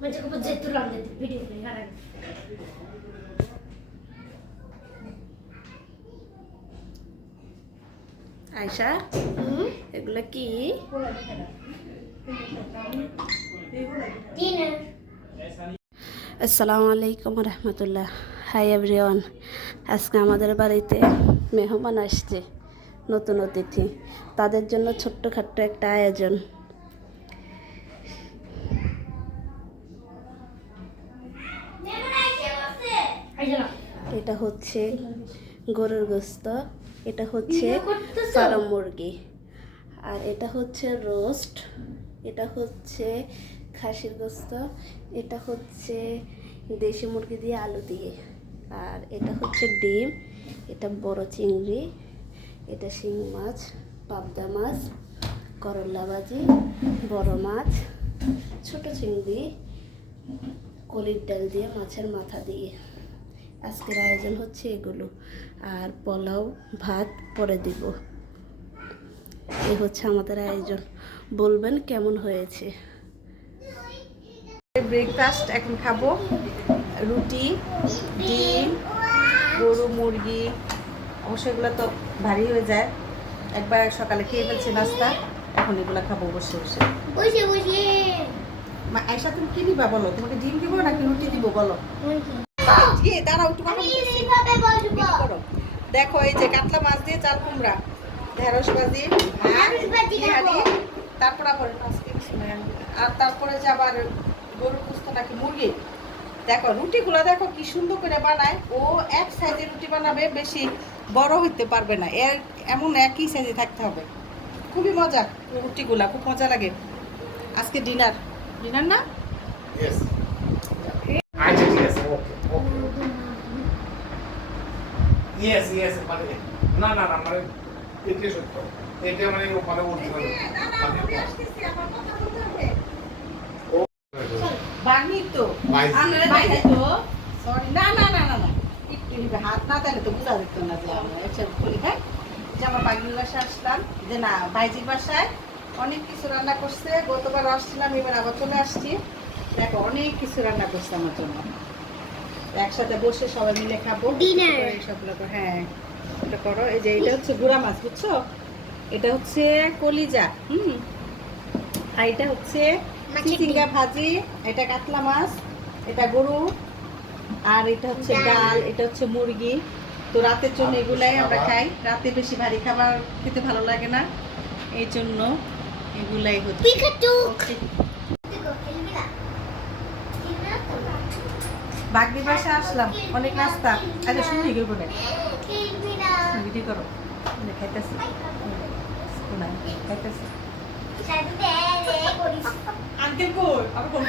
म्हणजे खूपच जेतू लावून देते व्हिडिओ प्ले करायला আয়সা এগুলো কি तीन আসসালামু আলাইকুম রহমতুল্লাহ হাই এভরিওয়ান আজকে আমাদের বাড়িতে মেহমান আসছে নতুন অতিথি তাদের জন্য ছোট্টখাট্ট একটা আয়োজন এটা হচ্ছে গরুর গোস্ত এটা হচ্ছে ফার্ম মুরগি। আর এটা হচ্ছে রোস্ট এটা হচ্ছে খাসির গোস্ত এটা হচ্ছে দেশি মুরগি দিয়ে আলু দিয়ে। আর এটা হচ্ছে ডিম এটা বড় চিংড়ি এটা শিং মাছ পাবদা মাছ করলা ভাজি বড় মাছ ছোট চিংড়ি কলির ডাল দিয়ে মাছের মাথা দিয়ে। আজকের আয়োজন হচ্ছে এগুলো। আর পোলাও ভাত পরে দিব। এ হচ্ছে আমাদের আয়োজন। বলবেন কেমন হয়েছে? ব্রেকফাস্ট এখন খাব। রুটি ডিম গরু মুরগি অবশ্য এগুলো তো ভারী হয়ে যায়। একবার সকালে খেয়ে ফেলছি নাস্তা এখন এগুলো খাব বসে বসে বসে। আয়সা তুমি কি নিবা বলো? তোমাকে ডিম দিব নাকি রুটি দিব বলো? গিয়ে দাঁড়াও একটু করো? দেখো এই যে কাতলা মাছ দিয়ে চাল কুমড়া ঢেঁড়স ভাজি। তারপর আবার। আর তারপরে যে আবার গরুর কুস্ত নাকি মুরগি দেখো রুটিগুলো দেখো কি সুন্দর করে বানায়। ও এক সাইজের রুটি বানাবে বেশি বড় হইতে পারবে না। এর এমন একই সাইজে থাকতে হবে। খুবই মজা রুটিগুলা খুব মজা লাগে। আজকে ডিনার। ডিনার না? ইয়েস ইয়েস মানে না না না মানে এটা সত্য। এটা মানে মানে অরিজিনাল বানি তো। আমরা বাইরে তো। সরি না না না না না। একটু হাত না তাহলে তো বোঝা যেত না যে আমরা একসাথে খুলি খাই যে আমার বাগির বাসায় আসলাম যে না বাইজির বাসায় অনেক কিছু রান্না করছে। গতবার আসছিলাম এবার আবার চলে আসছি। দেখো অনেক কিছু রান্না করছে আমার জন্য। একসাথে বসে সবাই মিলে খাব. সবগুলো হ্যাঁ এটা করো। এই যে এটা হচ্ছে গুড়া মাছ বুঝছ? এটা হচ্ছে কলিজা হুম? আর এটা হচ্ছে চিচিঙ্গা ভাজি এটা কাতলা মাছ এটা গরু আর এটা হচ্ছে ডাল। ডাল এটা হচ্ছে মুরগি। তো রাতের জন্য এগুলাই আমরা খাই। রাতে বেশি ভারী খাবার খেতে ভালো লাগে না। এই জন্য এগুলাই হচ্ছে। বাগদি বাসা আসলাম অনেক রাস্তা আচ্ছা শুনি গেবো বলে ভিডিও করো খাইতেছি। খাইতেছি। আঙ্কেল কই আমার ফোন